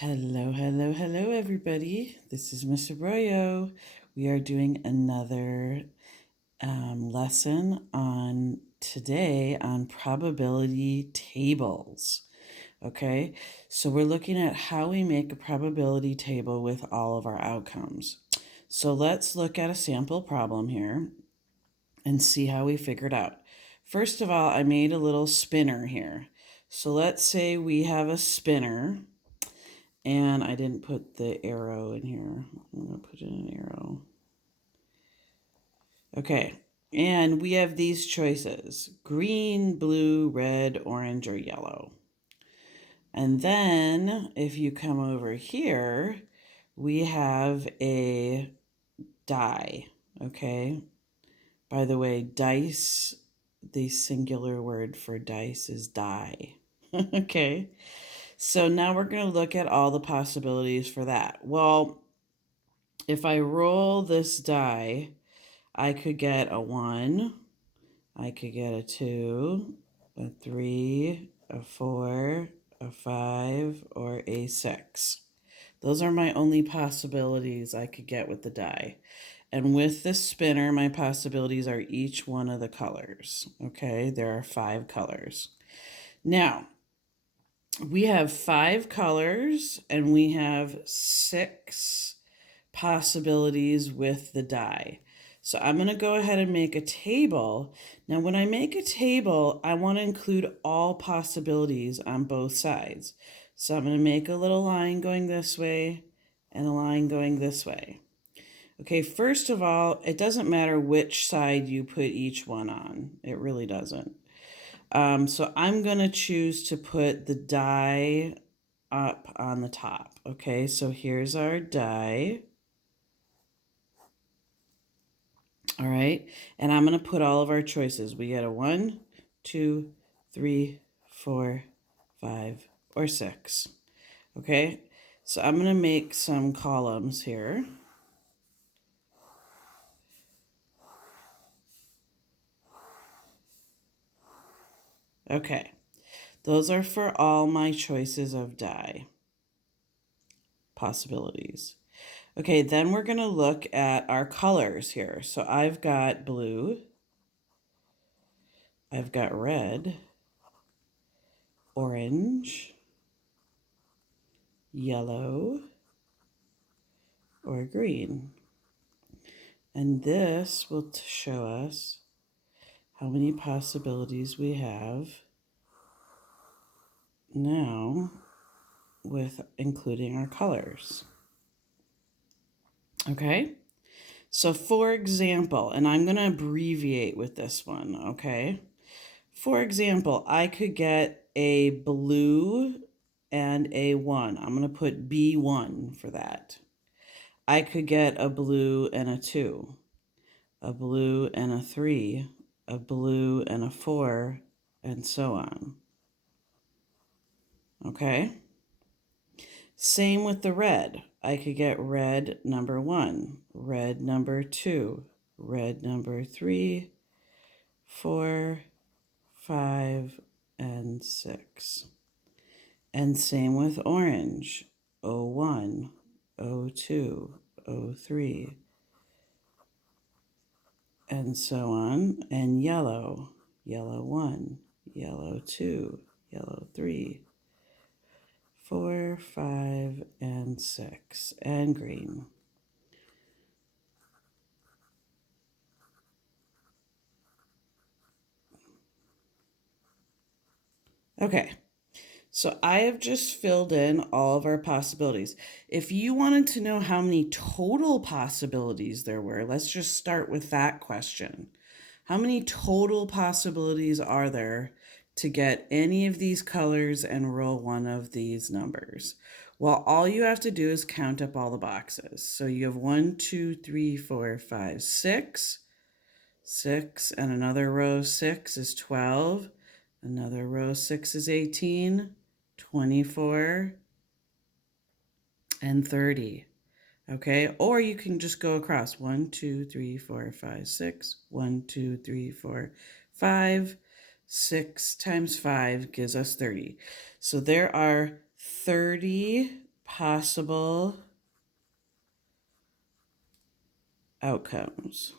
Hello, hello, hello, everybody. This is Miss Arroyo. We are doing another lesson on today on probability tables. Okay, so we're looking at how we make a probability table with all of our outcomes. So let's look at a sample problem here and see how we figured out. First of all, I made a little spinner here. So let's say we have a spinner. And I didn't put the arrow in here. I'm going to put in an arrow. Okay. And we have these choices: green, blue, red, orange, or yellow. And then if you come over here, we have a die. Okay. By the way, dice, the singular word for dice is die. Okay. So now we're going to look at all the possibilities for that. Well, if I roll this die, I could get a 1, I could get a 2, a 3, a 4, a 5, or a 6. Those are my only possibilities I could get with the die. And with the spinner, my possibilities are each one of the colors. Okay, there are 5 colors. Now, we have 5 colors and we have 6 possibilities with the die. So I'm going to go ahead and make a table. Now, when I make a table, I want to include all possibilities on both sides. So I'm going to make a little line going this way and a line going this way. Okay, first of all, it doesn't matter which side you put each one on. It really doesn't. So I'm going to choose to put the die up on the top. Okay, so here's our die. All right, and I'm going to put all of our choices. We get a 1, 2, 3, 4, 5, or 6. Okay, so I'm going to make some columns here. Okay, those are for all my choices of die possibilities. Okay, then we're going to look at our colors here. So I've got blue, I've got red, orange, yellow, or green. And this will show us how many possibilities we have now with including our colors. Okay, so for example, and I'm going to abbreviate with this one, okay? For example, I could get a blue and a 1. I'm going to put B1 for that. I could get a blue and a 2, a blue and a 3, a blue and a 4, and so on. Okay? Same with the red. I could get red number 1, red number 2, red number 3, 4, 5, and 6. And same with orange, O1, O2, O3, and so on. And yellow, yellow 1, yellow 2, yellow 3, 4, 5, and 6, and green. Okay, so I have just filled in all of our possibilities. If you wanted to know how many total possibilities there were, let's just start with that question. How many total possibilities are there to get any of these colors and roll one of these numbers? Well, all you have to do is count up all the boxes. So you have 1, 2, 3, 4, 5, 6. 6, and another row 6 is 12. Another row 6 is 18, 24, and 30. Okay, or you can just go across 1, 2, 3, 4, 5, 6. 1, 2, 3, 4, 5. 6 times 5 gives us 30. So there are 30 possible outcomes.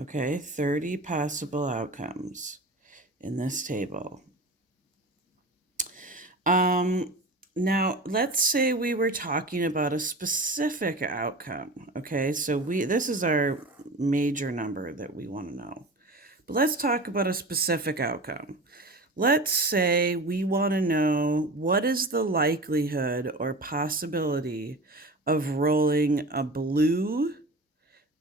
Okay, 30 possible outcomes in this table. Now, let's say we were talking about a specific outcome. Okay, so this is our major number that we want to know. But let's talk about a specific outcome. Let's say we want to know what is the likelihood or possibility of rolling a blue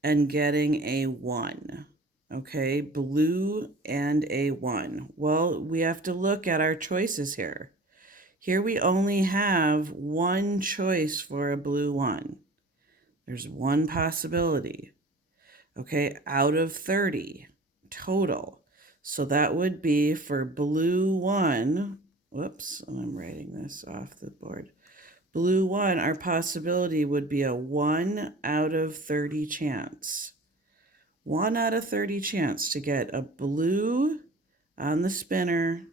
and getting a 1. Okay, blue and a 1. Well, we have to look at our choices here. Here we only have one choice for a blue 1. There's one possibility. Okay, out of 30 total. So that would be for blue 1. Whoops, I'm writing this off the board. Blue 1, our possibility would be a 1 out of 30 chance. 1 out of 30 chance to get a blue on the spinner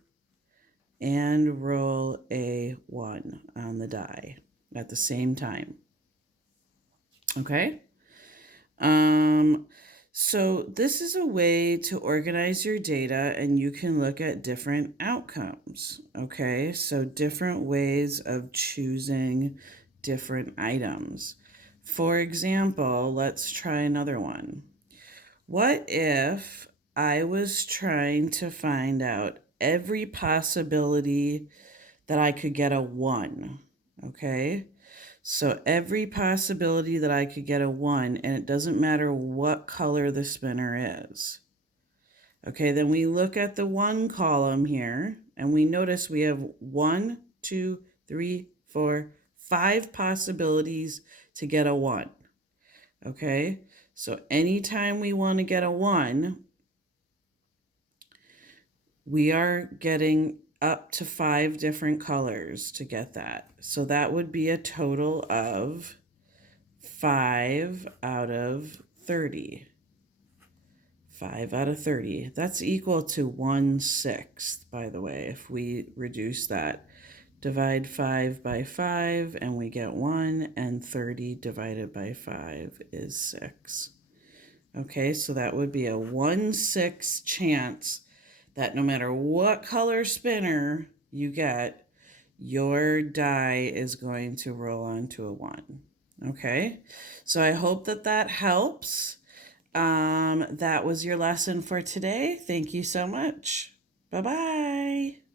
and roll a 1 on the die at the same time. Okay? So this is a way to organize your data, and you can look at different outcomes. Okay? So different ways of choosing different items. For example, let's try another one. What if I was trying to find out every possibility that I could get a 1, okay? So every possibility that I could get a 1, and it doesn't matter what color the spinner is. Okay, then we look at the 1 column here, and we notice we have 1, 2, 3, 4, 5 possibilities to get a 1. Okay, so anytime we want to get a 1, we are getting up to 5 different colors to get that. So that would be a total of 5 out of 30. 5 out of 30. That's equal to 1/6, by the way, if we reduce that. Divide 5 by 5 and we get 1, and 30 divided by 5 is 6. Okay, so that would be a 1/6 chance that no matter what color spinner you get, your die is going to roll onto a 1. Okay, so I hope that helps. That was your lesson for today. Thank you so much. Bye-bye.